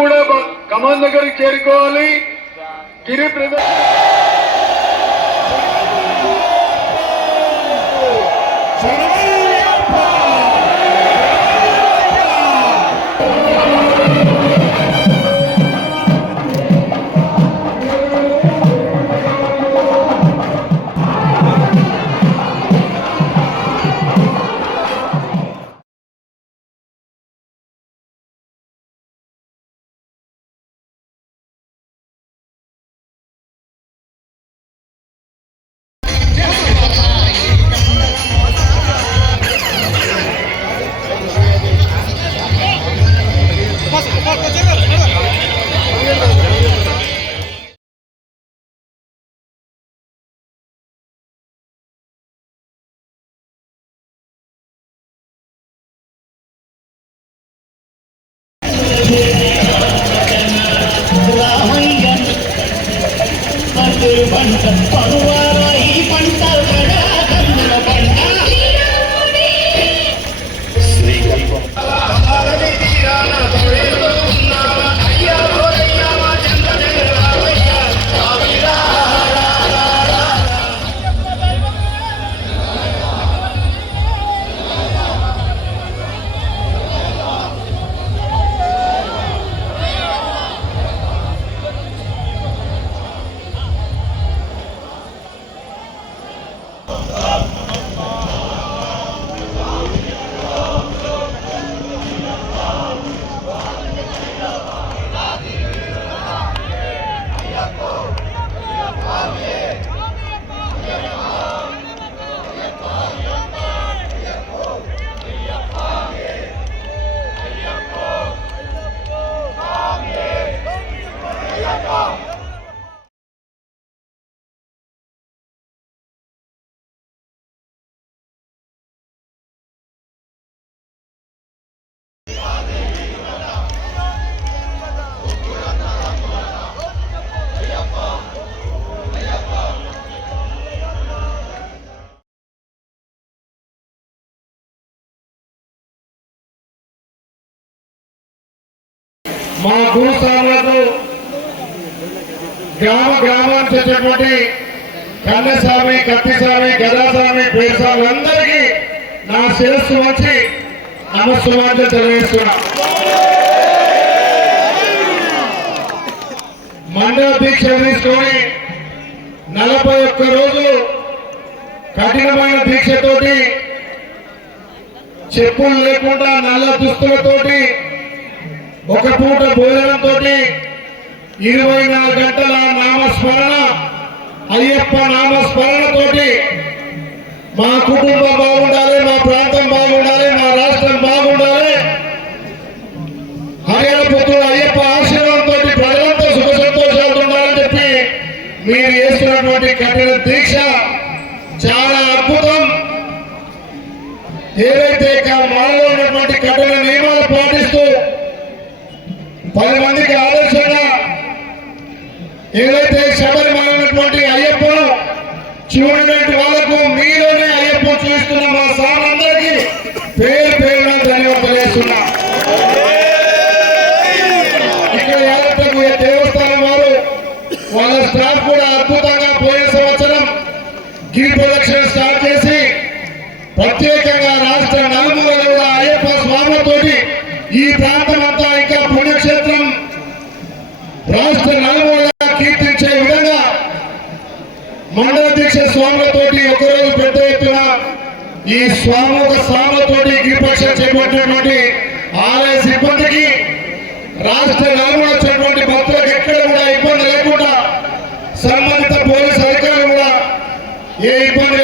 కూడా కమాన్ దగ్గరికి చేరుకోవాలి. గిరి ప్రదర్శన పంట మా భూస్వాములకు గ్రామ గ్రామానికి వచ్చేటువంటి కన్నస్వామి కత్తిస్వామి గదాస్వామి పేరుస్వామి అందరికీ నా శిరస్సు వచ్చి నమస్సుమాంజలి తెలియజేస్తున్నా. మండల దీక్ష తీసుకొని నలభై ఒక్క రోజులు కఠినమైన దీక్షతోటి చెప్పులు లేకుండా నల్ల దుస్తులతోటి ఒక పూట భోజనంతో ఇరవై నాలుగు గంటల నామస్మరణ అయ్యప్ప నామస్మరణతోటి మా కుటుంబం బాగుండాలి మా ప్రాంతం బాగుండాలి మా రాష్ట్రం బాగుండాలి. హరియాణ పుత్రుడు అయ్యప్ప ఆశీర్వాదంతో ప్రజలంతా సుఖ సంతోషాలు ఉండాలని చెప్పి మీరు చేస్తున్నటువంటి కఠిన దీక్ష చాలా అద్భుతం. ఏదైతే మనలో ఉన్నటువంటి కఠిన నియమాలు పాటి ఏదైతే శబరిమల ఉన్నటువంటి అయ్యప్పను చూడనటువంటి వాళ్ళకు మీలోనే అయ్యప్ప చూస్తున్న మా సామందరికీ పేరు పేరున ధన్యవాదాలు చేస్తున్నా ఇక్కడ యాదత్తకు దేవస్థానం వారు వాళ్ళ స్టాఫ్ కూడా అద్భుతంగా పోయిన సంవత్సరం గిరి ప్రదక్షిణ స్టార్ట్ చేసి ప్రత్యేకంగా మండల దీక్ష ఒకరోజు పెద్ద ఎత్తున ఈ స్వాముల స్వాములతోటి గిరిపక్ష చేపట్టినటువంటి ఆలయ సిబ్బందికి రాష్ట్ర నలుగురు వచ్చినటువంటి భక్తులకు ఎక్కడ కూడా ఇబ్బంది లేకుండా సంబంధిత పోలీసు అధికారులు కూడా ఏ ఇబ్బంది